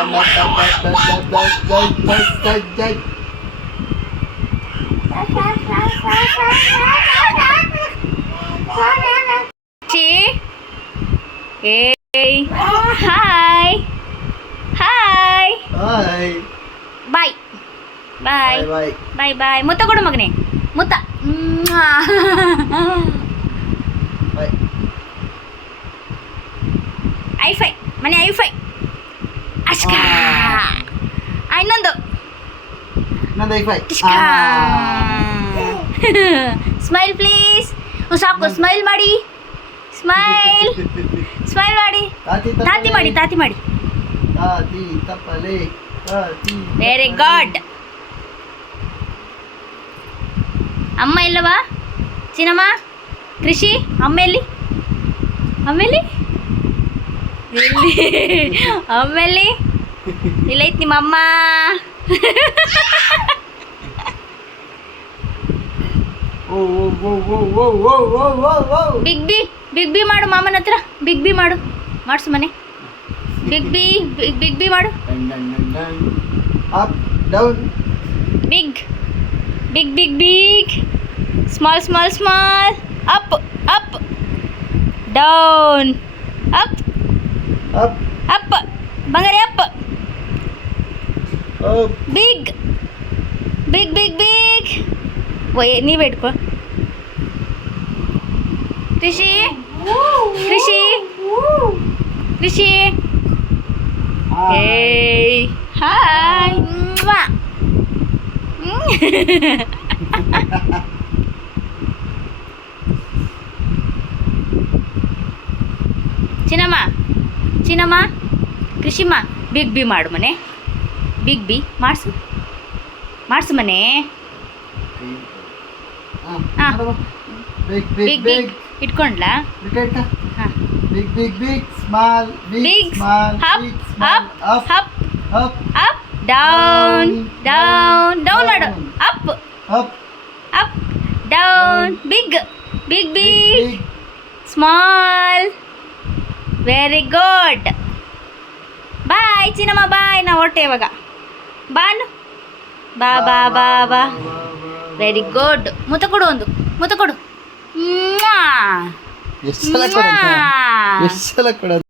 Hey, hi, hi, bye, bye, bye, bye. ಮುತ್ತ ಕೊಡು ಮಗನೇ, ಮುತ್ತ. ಐಫೈ ಮನೆ ಐಫೈ ಅಷ್ಕ ಇನ್ನೊಂದು ಐಫೈ ಸ್ಮೈಲ್ ಪ್ಲೀಸ್. ಸಾಕು, ಸ್ಮೈಲ್ ಮಾಡಿ, ಸ್ಮೈಲ್ ಸ್ಮೈಲ್ ಮಾಡಿ, ತಾತಿ ಮಾಡಿ, ತಾತಿ ಮಾಡಿ. Very good. ಅಮ್ಮ ಇಲ್ಲವಾ ಚಿನ್ನಮ್ಮ? ಕೃಷಿ ಅಮ್ಮ ಎಲ್ಲಿ? ಅಮ್ಮೆಲ್ಲಿ ಅಮ್ಮೆಲ್ಲಿ? ಇಲ್ಲೈತ್ ನಿಮ್ಮ ಅಮ್ಮ. ಬಿಗ್ ಬಿ, ಬಿಗ್ ಬಿ ಮಾಡು ಮಾಮನ ಹತ್ರ. ಬಿಗ್ ಬಿ ಮಾಡು, ಮಾಡಿಸು ಮನೆ. ಬಿಗ್ ಬಿ, ಬಿಗ್ ಬಿ ಮಾಡು. Up down. Big big big big. Small small small. Up up down. Up up up ಬಂಗಾರಿ up. Up big big big big. ನೀವೇ ಇಟ್ಕೊ. ಕೃಷಿ ಕೃಷಿ ಕೃಷಿ. ಏಯ್ ಹಾಯ್. ಚಿನ್ನಮ್ಮ, ಚಿನ್ನಮ್ಮ, ಕೃಷಿಮ್ಮ, ಬಿಗ್ ಬಿ ಮಾಡು ಮನೆ. ಬಿಗ್ ಬಿ ಮಾಡಿಸು, ಮಾಡಿಸು ಮನೆ. ಹಾಂ, ಬಿಗ್ ಬಿಗ್ ಬಿಗ್ ಇಟ್ಕೊಂಡ್ಲಾ? ಹಾಂ. Big big big small big small up big small up up up up down down down ಮಾಡು. Up up up down. Big big big small. Very good. Bye ಚಿನ್ನಮ್ಮ, bye. ನಾವು ಹೊರಟೆ ಇವಾಗ. ಬಾನು ಬಾ ಬಾ ಬಾ ಬಾ. Very good. ಮುತ್ತ ಕೊಡು, ಒಂದು ಮುತ್ತ ಕೊಡು. ಎಷ್ಟು ಸಲ ಕೊಡೋದು?